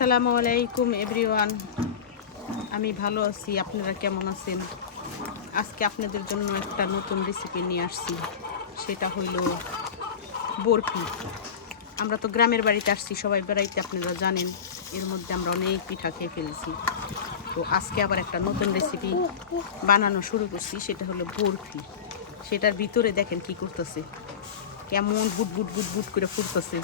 আসসালামু আলাইকুম এভরিওয়ান। আমি ভালো আছি, আপনারা কেমন আছেন? আজকে আপনাদের জন্য একটা নতুন রেসিপি নিয়ে আসছি, সেটা হলো বরফি। আমরা তো গ্রামের বাড়িতে আসছি, সবাই বেড়াইতে, আপনারা জানেন। এর মধ্যে আমরা অনেক পিঠা খেয়ে ফেলছি, তো আজকে আবার একটা নতুন রেসিপি বানানো শুরু করছি, সেটা হলো বরফি। সেটার ভিতরে দেখেন কি করতেছে, কেমন বুট বুট বুট বুট করে ফুটতেছে।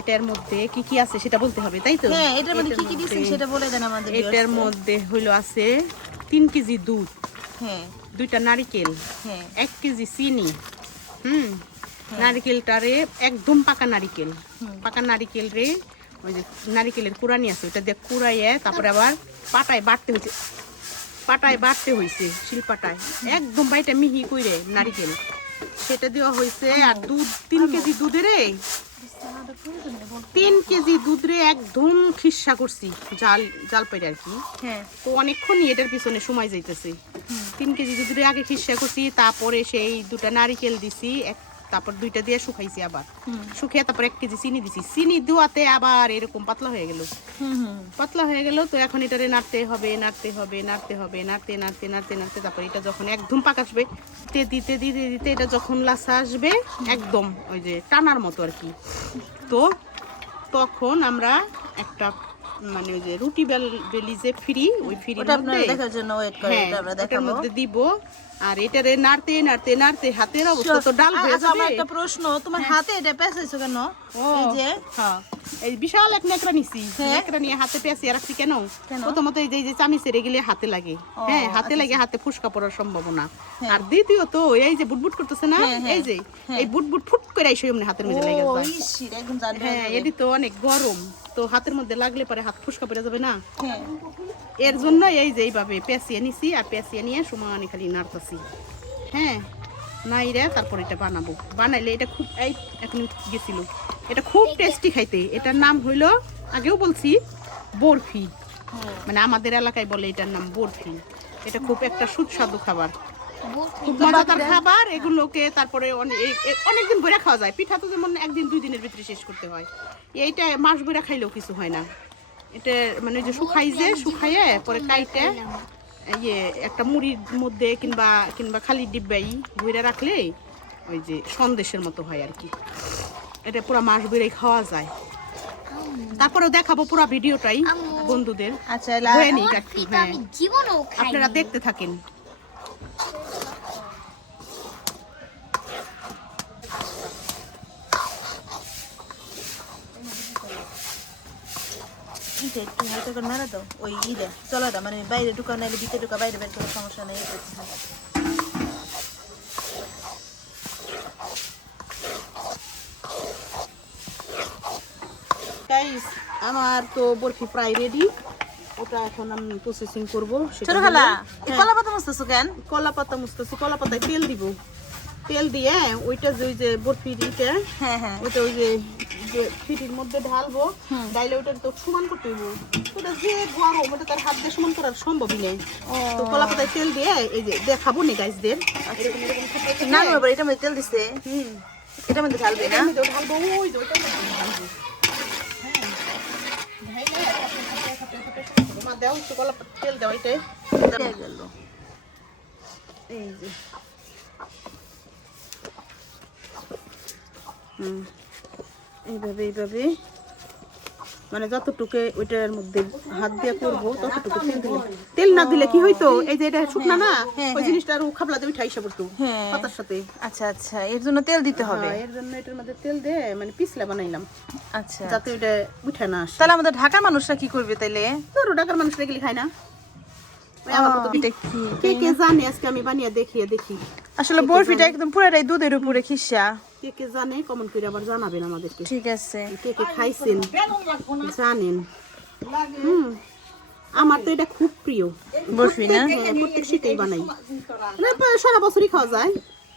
এটার মধ্যে কি কি আছে সেটা বলতে হবে, তাই তো? হ্যাঁ, এটার মধ্যে কি কি দিয়েছেন সেটা বলে দেন আমাদের। এটার মধ্যে হলো আছে 3 কেজি দুধ, হ্যাঁ, 2টা নারকেল, হ্যাঁ, 1 কেজি চিনি। নারকেলটারে একদম পাকা নারকেল, পাকা নারকেল রে ওই যে নারকেলের কুড়ানি আছে ওটা দিয়ে কুড়াইয়ে তারপরে আবার পাটায় বাটতে হয়েছে শিলপাটায়, একদম বাইটা মিহি কইরে নারকেল সেটা দেওয়া হয়েছে। আর দুধ 3 কেজি দুধের 3 কেজি দুধ রে একদম খিসা করছি, জাল পাইরে আর কি। হ্যাঁ, তো অনেকক্ষণই এটার পিছনে সময় যাইতেছে। 3 কেজি দুধ রে আগে খিসা করছি, তারপরে সেই 2টা নারিকেল দিছি, তারপর 2টা দিয়ে শুকাইছি, আবার শুকিয়ে তারপর 1 কেজি চিনি দিছি। চিনি দেওয়াতে আবার এরকম পাতলা হয়ে গেল, তো এখন এটারে নাড়তে হবে নাড়তে তারপর এটা যখন একদম পাকাসবে দিতে এটা যখন লাসা আসবে একদম ওই যে টানার মতো আর কি, তো তখন আমরা একটা মানে ওই যে রুটি বেলি যে ফ্রি, ওই ফ্রির মধ্যে দেখার জন্য ওয়েট করে এটা আমরা দেখাবো। মধ্যে দিব। আর এটারে নাড়তে হাতের অবস্থা তো ডাল হয়ে যাবে। আমার একটা প্রশ্ন, তোমার হাতে এটা পেঁচাইছো কেন? এই যে হ্যাঁ, এই বিশাল এক নেকড়া নিছি, নেকড়া নিয়ে হাতে পেঁচিয়ে রাখছি কেন? প্রথমত এই যে চামিচের এগুলি হাতে লাগে, হ্যাঁ হাতে লাগে, হাতে ফুসকা পড়ার সম্ভাবনা। আর দ্বিতীয়ত এই যে বুটবুট করতেছে না, এই যে এই বুটবুট ফুট করে আইসো এমনি হাতের মধ্যে লেগে যায়। একদম জানতে হবে। হ্যাঁ, এটি তো অনেক গরম, তো হাতের মধ্যে লাগলে পরে হাত ফুসকা পড়ে যাবে না। এর জন্য এই যে এইভাবে পেঁচিয়ে নিছি, আর পেঁচিয়ে নিয়ে সমানে খালি নাড়তেছি। হ্যাঁ, নাইরে তারপর এটা বানাইলে এটা খুব এই এখন গেছিল, এটা খুব টেস্টি খাইতে। এটার নাম হইলো, আগেও বলছি, বরফি। মানে আমাদের এলাকায় বলে এটার নাম বরফি। এটা খুব একটা সুস্বাদু খাবার, খুব মজাদার খাবার। এগুলোকে তারপরে অনেকদিন বইরা খাওয়া যায়। পিঠা তো যেমন 1-2 দিনের ভিতরে শেষ করতে হয়, এইটা মাস বইরা খাইলেও কিছু হয় না। এটা মানে যে শুকাইয়ে পরে কাইটে ইয়ে একটা মুড়ির মধ্যে কিংবা খালি ডিব্বাই ভরে রাখলে ওই যে সন্দেশের মতো হয় আর কি। এটা পুরো মাস বেড়ে খাওয়া যায়। তারপরেও দেখাবো পুরো ভিডিওটাই বন্ধুদের। আচ্ছা, আপনারা দেখতে থাকেন। একটু হালকা করে নাড়া দাও, ওই ইদা চলা দাও, মানে বাইরে ঢুকা নাইলে ভিতরে ঢুকা, বাইরে বের কোনো সমস্যা নেই। গাইস, আমার তো বরফি প্রায় রেডি। ওটা এখন আমি প্রসেসিং করব। ছোট খালা, কলা পাতা মুছতেছো কেন? কলা পাতা মুছতেছি, কলা পাতায় তেল দিব। তেল দিয়ে ওইটা যে ওই যে বরফিটা, হ্যাঁ, ওইটা ওই যে ফিটির মধ্যে ঢালবো। ডাইলে ওটা তো সমান করতে হইব, ওটা যে গরম, ওটা তার হাত দিয়ে সমান করার সম্ভবই নেই। তো কলা পাতায় তেল দিয়ে এই যে দেখাবো নি গাইসদের। না বাবা, এটা মধ্যে তেল দিছে, এটার মধ্যে ঢালবে না? ঢালবো, ওই যে ওইটা ঢালবো। মা দাও একটু কলা তেল দাও, এটাই গেল। এই যে এইভাবে মানে যতটুকু ওইটার মধ্যে হাত দিয়ে করবো ততটুকু তেল দিলে, তেল না দিলে কি হইতো, এই যে এটা শুকনা না, ওই জিনিসটা আর খাবলা দিয়ে উঠাইসা পড়তো পাতার সাথে। আচ্ছা, এর জন্য তেল দিতে হবে। এর জন্য এটার মধ্যে তেল দিয়ে মানে পিছলা বানাইলাম, আচ্ছা, যাতে ওইটা উঠে না আসে। তাহলে আমাদের ঢাকার মানুষরা কি করবে তাইলে? ধরো ঢাকার মানুষরা এগুলি খায় না। কে জানে, আজকে আমি বানিয়ে দেখি। আসলে বরফিটা একদম পুরাটাই দুধের উপরে খিসা। কে জানে কমেন্ট করে আবার জানাবেন আমাদেরকে। ঠিক আছে, কে খাইছেন জানেন। আমার তো এটা খুব প্রিয় বরফি না? প্রত্যেক শীতেই বানাই, সারা বছরই খাওয়া যায়।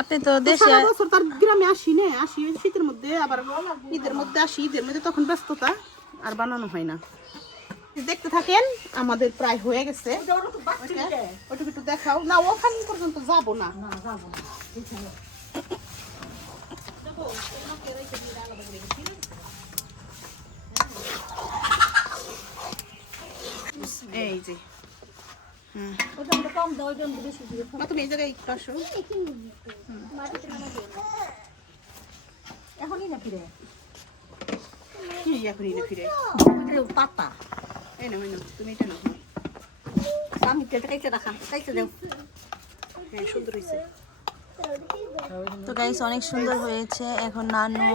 আপনি তো দেশে, সারা বছর তার গ্রামে আসি শীতের মধ্যে, আবার ঈদের মধ্যে আসি, ঈদের মধ্যে তখন ব্যস্ততা, আর বানানো হয় না। দেখতে থাকেন, আমাদের প্রায় হয়ে গেছে। ওইটুকু একটু দেখাও না, ওখান পর্যন্ত যাবো না। এই যে হ্যাঁ ওটা আমরা কম দাও ওটা আমরা বেশি দিয়ে মা তুমি এই জায়গায় একটু আসো এখনই না ফিরে কি এখনই না ফিরে পাতা এই না তুমি এটা নাও আমি এটা কাইতে রাখা কাইতে দাও হ্যাঁ সুন্দর হয়েছে তো গাইস অনেক সুন্দর হয়েছে এখন নানু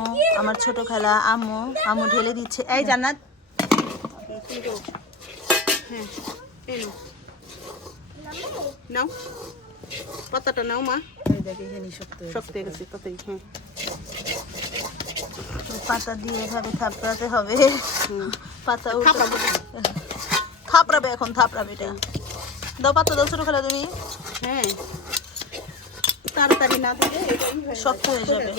আমার ছোট খালা আম্মু ঢেলে দিচ্ছে এই জান্নাত হ্যাঁ এই নাও পাতাটা নাও মা শক্ত হয়ে গেছে তাতেই হ্যাঁ পাতা দিয়ে এভাবে থাপড়াতে হবে হুম। পাতা থাপড়াবো। থাপড়াবে এখন থাপড়াবে এটা দাও পাতা দাও ছোট খালা তুমি হ্যাঁ তাড়াতাড়ি না দিলে এটাই হয়ে শক্ত হয়ে যাবে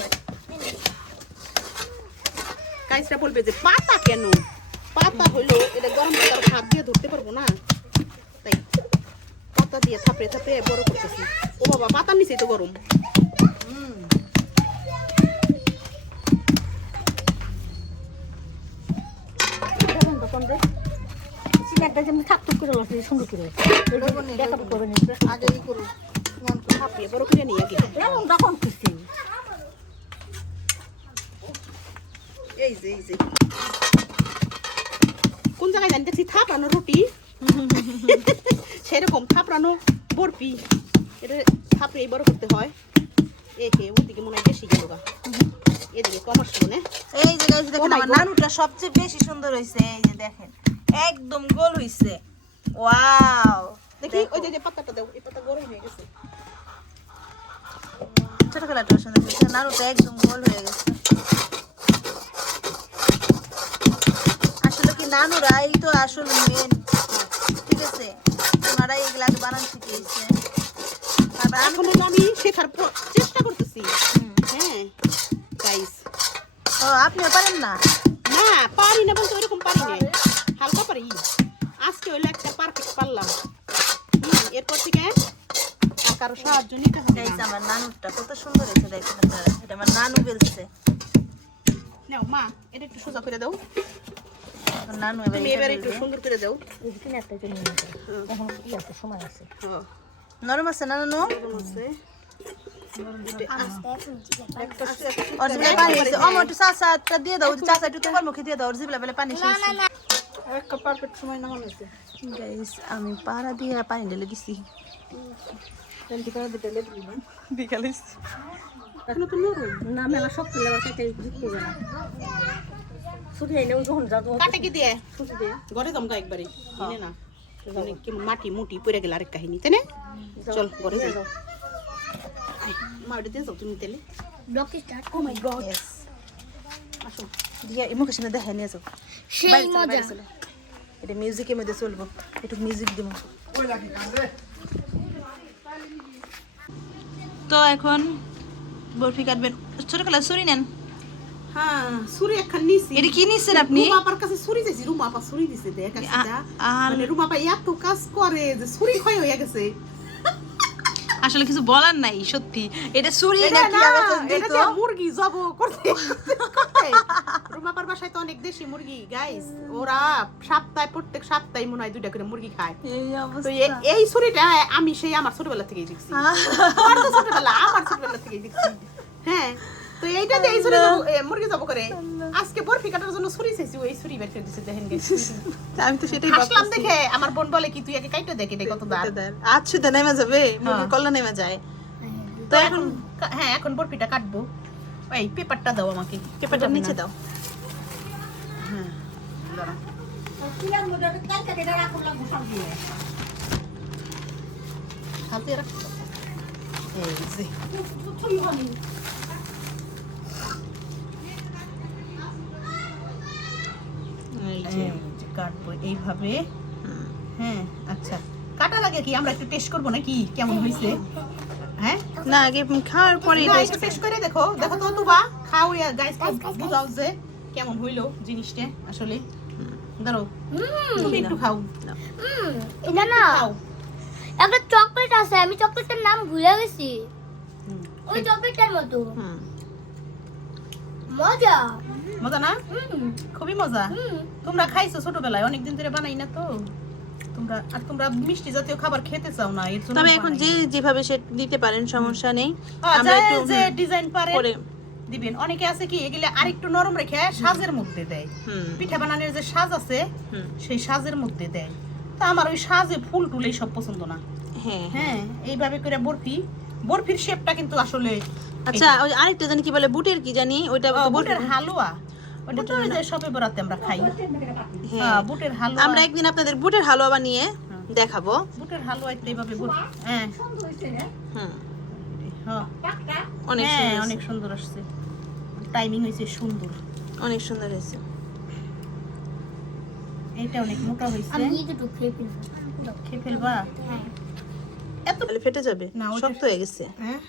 কাইসটা বলবে যে পাতা কেন পাতা হইলো এটা গরম পাতার হাত দিয়ে ধরতে পারবো না তাই পাতা দিয়ে থাপড়ে থাপড়ে বড় করতেছি ও বাবা পাতার নিচেই তো গরম আগেই করো থাপড়ে বড় করে নিয়ে আগে এই যে কোন জায়গায় জানি দেখছি থাপড়ানো রুটি সেরকম থাপড়ানো বরফি এটা থাপড়ে বড় করতে হয় ওদিকে মনে হয় বেশি গেল গা এদিকে কমার্স মনে এই যে গাইস দেখেন আমার নানুটা সবচেয়ে বেশি সুন্দর হইছে এই যে দেখেন একদম গোল হইছে ওয়াও দেখি ওই যে পাতাটা দাও এই পাতা গরম হয়ে গেছে ছোট খেলাটা সুন্দর হইছে নানুটা একদম গোল হয়ে গেছে আসলে কি নানুরাই তো আসল মেন ঠিক আছে ওনারা এগুলাকে বানান শিখিয়েছে তারপর আমি এখন হলো আমি শেখার চেষ্টা করতেছি হ্যাঁ গাইস ও আপনিও পারেন না না পারি না বলতে ওরকম পারি না হালকা পারি আজকে হইলো একটা পারফেক্ট পারলাম এরপর থেকে আর কারো সাহায্য নিতে হবে গাইস না। আমার নানুটা কত সুন্দর হয়েছে দেখেন আপনারা এটা আমার নানু বেলছে নাও মা এটা একটু সোজা করে দাও আমার নানু এবার তুমি এটা এবার একটু বেলবে। সুন্দর করে দাও হ্যাঁ। নরম আছে না নানু অরিজিনাল পানি আছে ও মোটু চাচাটা দিয়ে দাও চাচা একটু তোমার মুখে দিয়ে দাও অরিজিনাল বেলে পানি শেষ একটা পারফেক্ট সময় নামানো হয়েছে গাইস আমি পাড়া দিয়ে পানি ঢেলে দিছি বিকালে এখনো তো নরম না মেলা সব পেলে আবার কেটে দিতে যাবে শুধু এই নাও যখন যাবো কাটে কি দিয়ে ঘরে জমকা একবারে এনে না মানে কেমন মাটি মুটি পড়ে গেল আরেক কাহিনী তাই না চল ঘরে যাই মা ওটা দিয়ে যাও তুমি তেলে ও মাই গড ইয়েস আসো দিয়া মুখের সামনে দেখা নিয়ে যাও সেই মজা এটা মিউজিকের মধ্যে চলবো একটু মিউজিক দিব তো এখন বরফি কাটবেন ছোট কালা সরি নেন হ্যাঁ ছুরি একখান নিছি এটা কি নিছেন আপনি রুমা আপার কাছে ছুরি চাইছি রুমা আপা ছুরি দিছে দেখ মানে রুমা আপা এত কাজ করে যে ছুরি ক্ষয় হয়ে গেছে আসলে কিছু বলার নাই সত্যি এটা সরি এটা নাকি না, আবার এটা দিয়ে মুরগি জব করতে রুমা আপার বাসায় তো অনেক দেশি মুরগি গাইস ওরা প্রত্যেক সপ্তাহে মনে হয় 2টা করে মুরগি খায় এই তো অবস্থা এই ছুরিটা আমি সেই আমার ছোটবেলা থেকেই দেখছি আমার ছোটবেলা থেকেই দেখছি হ্যাঁ তো এইটা দিয়ে এই ছুরি মুরগি জব করে আজকে বরফি কাটার জন্য ছুরি চাইছি ওই ছুরি বের করে দিছে দেখেন গাইস আমি তো সেটাই আসলাম দেখে আমার বোন বলে কি তুই একে কাইটা দেখ এটা কত দাম আচ্ছা তো নেমে যাবে মুরগির কল্লা নেমে যায় তো এখন হ্যাঁ এখন বরফিটা কাটবো এই পেপারটা দাও আমাকে পেপারটা নিচে দাও হ্যাঁ দাঁড়া হাতে রাখ এই যে এই যে কাটবো এইভাবে হ্যাঁ আচ্ছা কাটা লাগে কি আমরা একটু টেস্ট করবো নাকি কেমন হয়েছে হ্যাঁ না আগে খাওয়ার পরে না একটু টেস্ট করে দেখো দেখো তো তুবা খাও ইয়া গাইস বুঝাও যে কেমন হইলো জিনিসটা আসলে দাঁড়াও তুমি একটু খাও এটা না খাও একটা চকলেট আছে আমি চকলেটটার নাম ভুলে গেছি ওই চকলেটটার মতো মজা মজা না খুবই মজা তোমরা খাইছো ছোটবেলায় অনেকদিন ধরে বানাই না তো তোমরা মিষ্টি জাতীয় খাবার খেতে চাও না, এর জন্য তবে এখন যে যেভাবে সে দিতে পারেন সমস্যা নেই, আমরা আমরা একটু যে ডিজাইন পারে করে দিবেন। অনেকে আছে কি এগুলা আরেকটু নরম রেখে সাজের মধ্যে দেয়, পিঠা বানানোর যে সাজ আছে সেই সাজের মধ্যে দেয়। তা আমার ওই সাজে ফুল টুল সব পছন্দ না। হ্যাঁ হ্যাঁ এইভাবে করে বরফির শেপটা কিন্তু আসলে আচ্ছা ওই আরেকটা জানি কি বলে বুটের কি জানি ওইটা তো বুটের হালুয়া, ওটা তো ওই যে শবে বরাতে আমরা খাই। হ্যাঁ বুটের হালুয়া আমরা একদিন আপনাদের বুটের হালুয়া বানিয়ে দেখাবো। বুটের হালুয়া এইভাবে হ্যাঁ হ্যাঁ অনেক হ্যাঁ সুন্দর অনেক সুন্দর আসছে, টাইমিং হয়েছে সুন্দর, অনেক সুন্দর হয়েছে। এইটা অনেক মোটা হয়েছে, আমি দুটো খেয়ে ফেলবো। খেয়ে ফেলবা? হ্যাঁ এত তাহলে ফেটে যাবে, না, ওইটা- শক্ত হয়ে গেছে। হ্যাঁ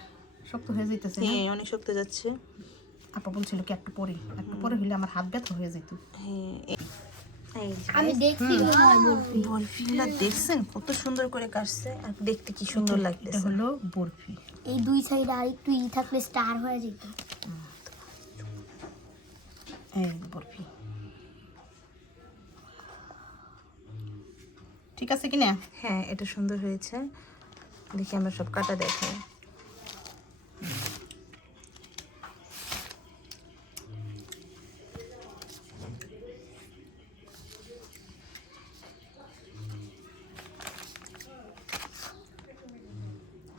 শক্ত হয়ে যাইতেছে। হ্যাঁ অনেক শক্ত যাচ্ছে। আপা বলছিল কি একটু পরে হইলে আমার হাত ব্যথা হয়ে যেত। হ্যাঁ এই যে আমি দেখছি মনে হয় বরফি। বরফিগুলা দেখছেন কত সুন্দর করে কাটছে, আর দেখতে কি সুন্দর এটা লাগতেছে। হলো বরফি। এই দুই সাইডে আর একটু থাকলে স্টার হয়ে যেত। এই বরফি ঠিক আছে কিনা? হ্যাঁ এটা সুন্দর হয়েছে, দেখি আমরা সব কাটা দেখাই।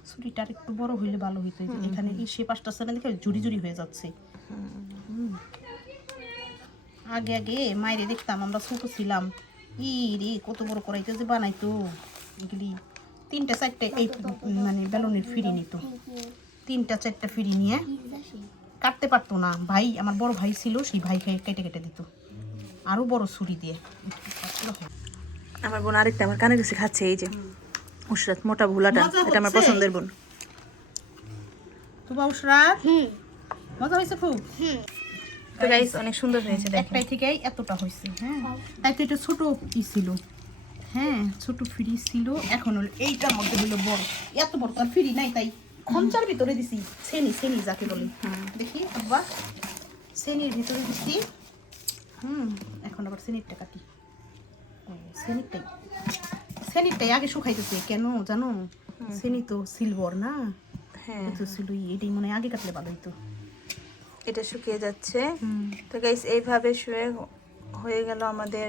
ছুরিটা একটু বড় হইলে ভালো হইতো। এই যে এখানে এই সে পাঁচটা সেনা দেখে জুড়ি জুড়ি হয়ে যাচ্ছে। আগে আগে মাইরে দেখতাম, আমরা ছোট ছিলাম, ই রে কত বড় করাইতে যে বানাইতো এগুলি। 3টা 4টা এই মানে বেলুনের ফিরি নিত, 3টা 4টা ফিরি নিয়ে কাটতে পারতো না। ভাই আমার বড় ভাই ছিল, সেই ভাই কেটে কেটে দিত আরো বড় ছুরি দিয়ে। আমার বোন আরেকটা আমার কানে কাছে খাচ্ছে, এই যে উশরাত মোটা ভুলাটা, মজা এটা আমার হচ্ছে? পছন্দের বোন। তোমার উশরাত মজা হয়েছে খুব। তো গাইস অনেক সুন্দর হয়েছে দেখেন। একটাই থেকে এতটা হয়েছে। হ্যাঁ তাই তো এটা ছোট ই ছিল, হ্যাঁ ছোট ফ্রি ছিল। এখন হলো এইটার মধ্যে হলো বড়, এত বড় তো আর ফ্রি নাই, তাই খঞ্চার ভিতরে দিছি সেনি যাকে বলে। দেখি আব্বা সেনির ভিতরে দিছি। এখন আবার সেনিরটা কাটি। সেনিরটাই আগে শুকাইতেছে কেন জানো? সেনি তো সিলভার না, হ্যাঁ তো ছিল এটাই মনে হয় আগে কাটলে ভালো হইতো। এটা শুকিয়ে যাচ্ছে। তো গাইস এইভাবে শুয়ে হয়ে গেল আমাদের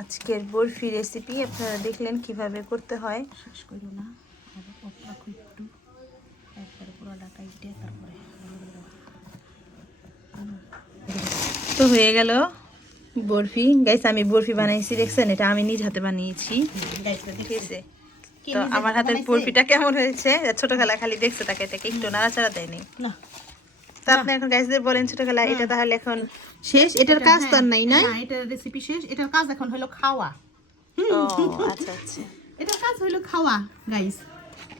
আজকের বরফি রেসিপি। আপনারা দেখলেন কিভাবে করতে হয়। শেষ করো না, আবার রাখো একটু, একবারে পুরো ডাকাইতে তারপরে তো হয়ে গেল বরফি। গাইস আমি বরফি বানাইছি, দেখছেন এটা আমি নিজ হাতে বানিয়েছি, ঠিক আছে? তো আমার হাতের বরফিটা কেমন হয়েছে? ছোট খালা খালি দেখছে, তাকে এটাকে একটু নাড়াচাড়া দেয়নি। না তো আপনি এখন গাইসদের বলেন ছোট খালা এটা তাহলে এখন শেষ, এটার কাজ তো আর নাই না? না এটার রেসিপি শেষ, এটার কাজ এখন হলো খাওয়া। ও আচ্ছা আচ্ছা, এটার কাজ হলো খাওয়া গাইস।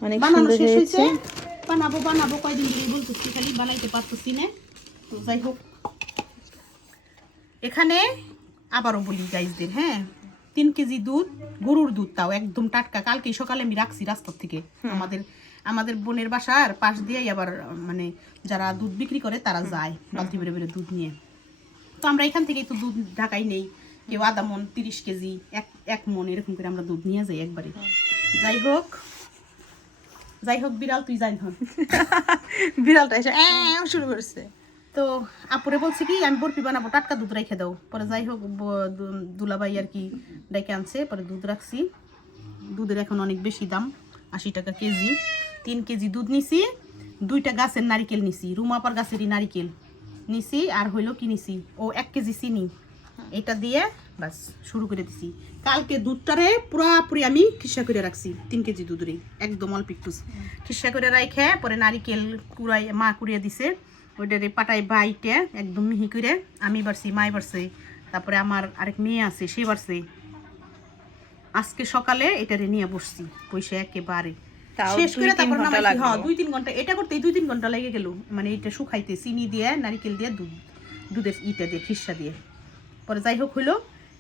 অনেক বানানো সুন্দর শেষ হয়েছে। হয়েছে, বানাবো কয়দিন ধরে বলতেছি, খালি বানাইতে পারতেছি না। তো যাই হোক, এখানে আবারও বলি গাইসদের, হ্যাঁ 3 কেজি দুধ, গরুর দুধ, তাও একদম টাটকা, কালকে সকালে আমি রাখছি রাস্তার থেকে। আমাদের বোনের বাসার পাশ দিয়েই আবার মানে যারা দুধ বিক্রি করে তারা যায় বালতি বেড়ে বেড়ে দুধ নিয়ে। তো আমরা এখান থেকেই তো দুধ ঢাকাই নেই, কেউ আধা মন, 30 কেজি, এক মন এরকম করে আমরা দুধ নিয়ে যাই একবারে। যাই হোক বিড়াল তুই যাই হন বিড়ালটা এসে শুরু করছে। তো আপুরে বলছে কি আমি বরফি বানাবো, টাটকা দুধ রেখে দাও। পরে যাই হোক দুলাভাই আর কি ডেকে আনছে, পরে দুধ রাখছি। দুধের এখন অনেক বেশি দাম, 80 টাকা কেজি। 3 কেজি দুধ নিছি, 2টা গাছের নারিকেল নিছি, রুমাপার গাছেরই নারিকেল নিছি, আর হইলো কি নিছি 1 কেজি চিনি। এটা দিয়ে বাস শুরু করে দিছি। কালকে দুধটারে পুরাপুরি আমি খিসা করে রাখছি, 3 কেজি দুধরে একদম অল্প একটু খিসা করে রাখে পরে নারিকেল মা কুড়িয়ে দিছে, ওইটারে পাটায় বাইটে একদম মিহি করে আমি বাড়ছি, মাই বাড়ছে, তারপরে আমার আরেক মেয়ে আছে সে বাড়ছে। আজকে সকালে এটারে নিয়ে বসছি পয়সা একেবারে শেষ করে, তারপর নামাইছি। হ্যাঁ 2-3 ঘন্টা এটা করতেই 2-3 ঘন্টা লেগে গেল, মানে এটা শুকাইতে চিনি দিয়ে নারিকেল দিয়ে দুধের ইটা দিয়ে খিসা দিয়ে। পরে যাই হোক হইলো,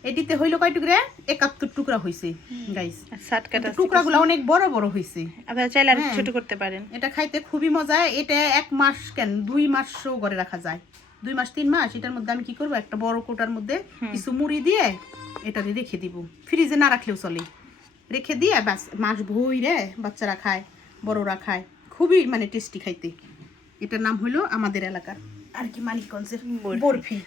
এটিতে হইলো কয় টুকরা 71 টুকরা হইছে গাইস সাটকাটা টুকরাগুলো অনেক বড় বড় হইছে আপনারা চাইলে আর হ্যাঁ। ছোট করতে পারেন। এটা খাইতে খুবই মজা। এটা 1 মাস কেন 2 মাসও ঘরে রাখা যায়, 2 মাস 3 মাস। এটার মধ্যে আমি কি করব, একটা বড় কোটার মধ্যে কিছু মুড়ি দিয়ে এটারে রেখে দিব, ফ্রিজে না রাখলেও চলে। রেখে দিয়ে বাস মাস ভইরে বাচ্চারা খায়, বড়রা খায়, খুবই মানে টেস্টি খাইতে। এটার নাম হলো আমাদের এলাকার আর কি মানিকগঞ্জের বরফি।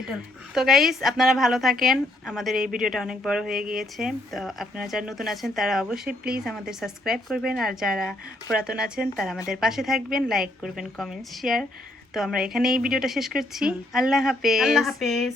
এটা তো গাইস আপনারা ভালো থাকেন। আমাদের এই ভিডিওটা অনেক বড় হয়ে গিয়েছে, তো আপনারা যারা নতুন আছেন তারা অবশ্যই প্লিজ আমাদের সাবস্ক্রাইব করবেন, আর যারা পুরাতন আছেন তারা আমাদের পাশে থাকবেন, লাইক করবেন, কমেন্টস, শেয়ার। তো আমরা এখানে এই ভিডিওটা শেষ করছি। আল্লাহ হাফেজ। আল্লাহ হাফেজ।